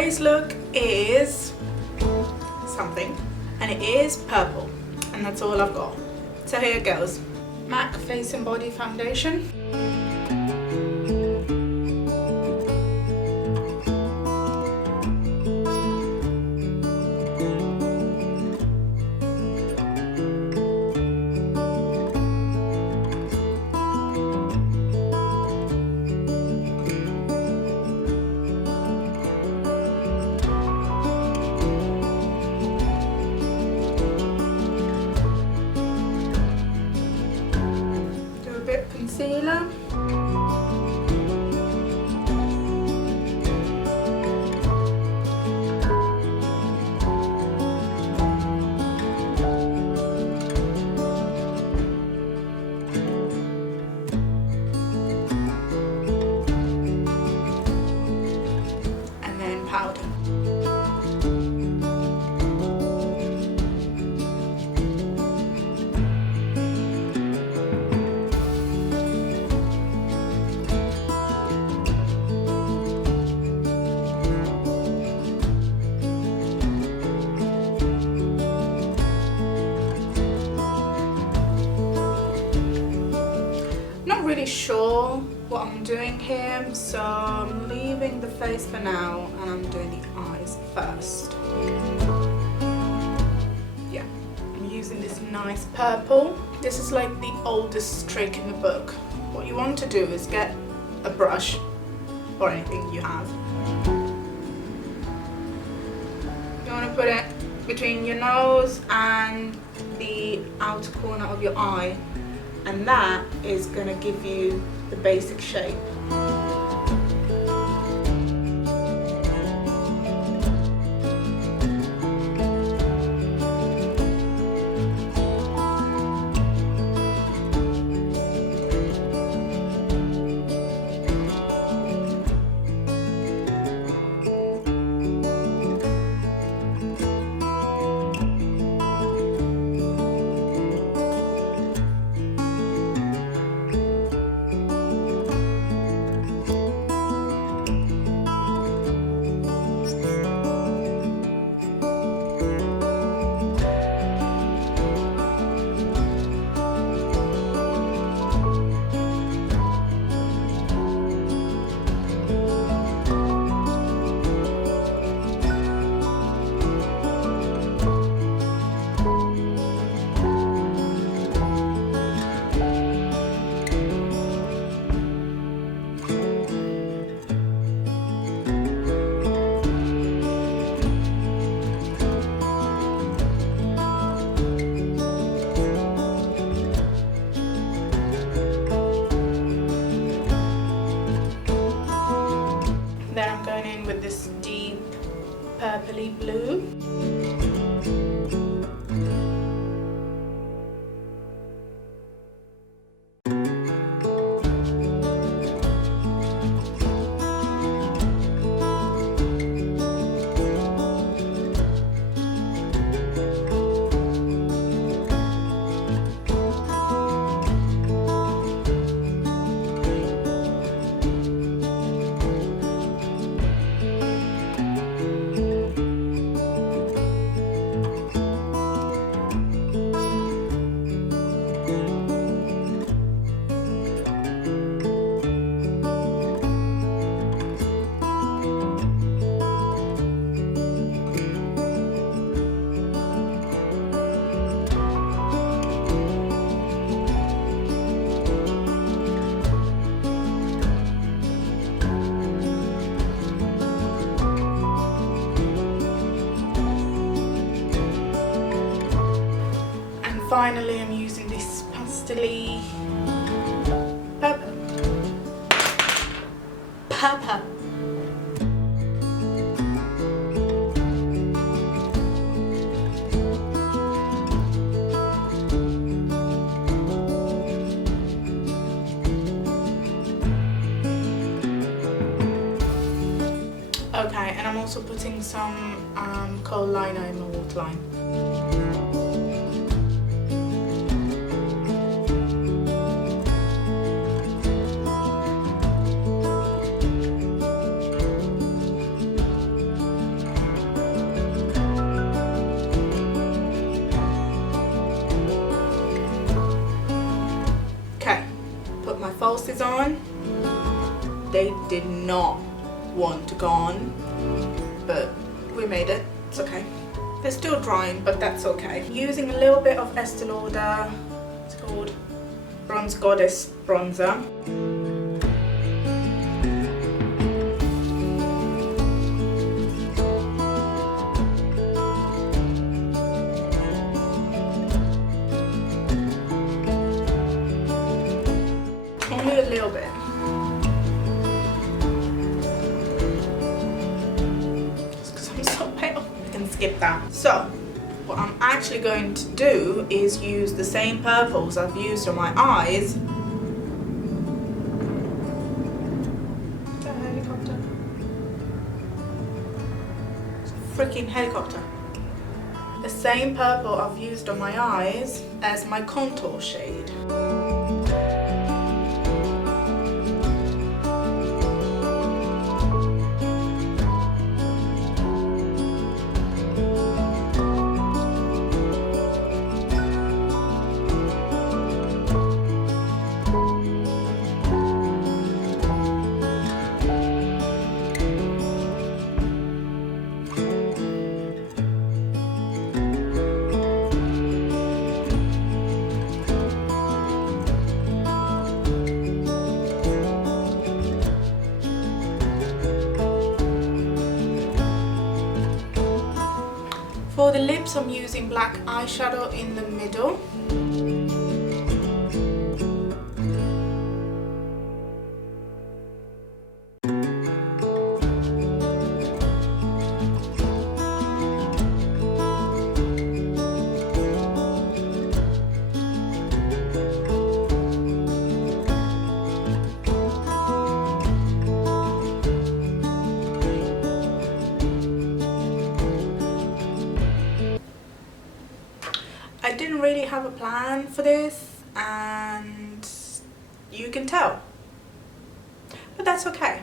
today's look is something, and it is purple, and that's all I've got. So here it goes. MAC Face and Body Foundation. Concealer. And then powder. Really sure what I'm doing here, so I'm leaving the face for now and I'm doing the eyes first. Yeah, I'm using this nice purple. This is like the oldest trick in the book. What you want to do is get a brush or anything you have. You want to put it between your nose and the outer corner of your eye, and that is going to give you the basic shape. With this deep purpley blue. Finally, I'm using this pastel-y purple. Okay, and I'm also putting some kohl liner in my waterline. lashes on. They did not want to go on, but we made it. It's okay. They're still drying, but that's okay. Using a little bit of Estee Lauder, it's called Bronze Goddess Bronzer. Only a little bit. It's because I'm so pale. I can skip that. So, what I'm actually going to do is use the same purples I've used on my eyes. Is that a helicopter? It's a freaking helicopter. The same purple I've used on my eyes as my contour shade. For the lips, I'm using black eyeshadow in the middle. I didn't really have a plan for this, and you can tell, but that's okay.